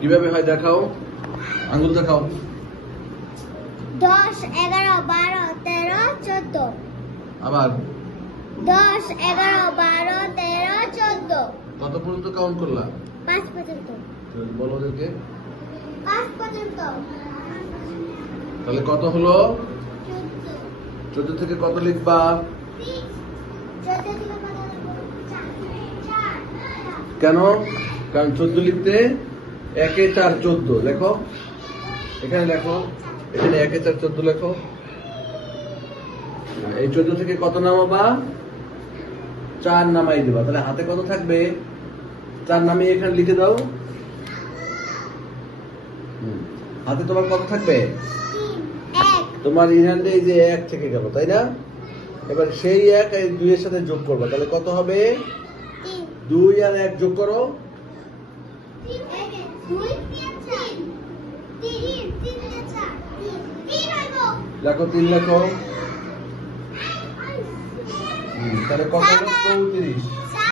কিভাবে হয় দেখাও, আঙ্গুল দেখাও। 10, 11, 12, 13, 14। আবার 10, 11, 12, 13, 14। কত পর্যন্ত কাউন্ট করলা? 5 পর্যন্ত। বলো ওদেরকে। 5 পর্যন্ত। তাহলে কত হলো? 14 থেকে কত লিখবা? 14 থেকে কত লিখবো? 4। কেন? কারণ 14 লিখতে 1 এ 4 14 লেখো, এখানে লেখো, এখানে 1 এ 4 14 লেখো। এই 14 থেকে কত নামাবা? 4 নামাই দেবা। তাহলে হাতে কত থাকবে? 4 নামিয়ে এখানে লিখে দাও। হাতে তোমার কত থাকবে? 1। তোমার ইনহ্যান্ডে এই যে 1 থেকে গেল, তাই না? এবার সেই 1 এই 2 এর সাথে যোগ করবা। তাহলে কত হবে? 2 আর 1 যোগ করো। 3 লেখো, 3 লেখো। তাহলে কত হলো? 34।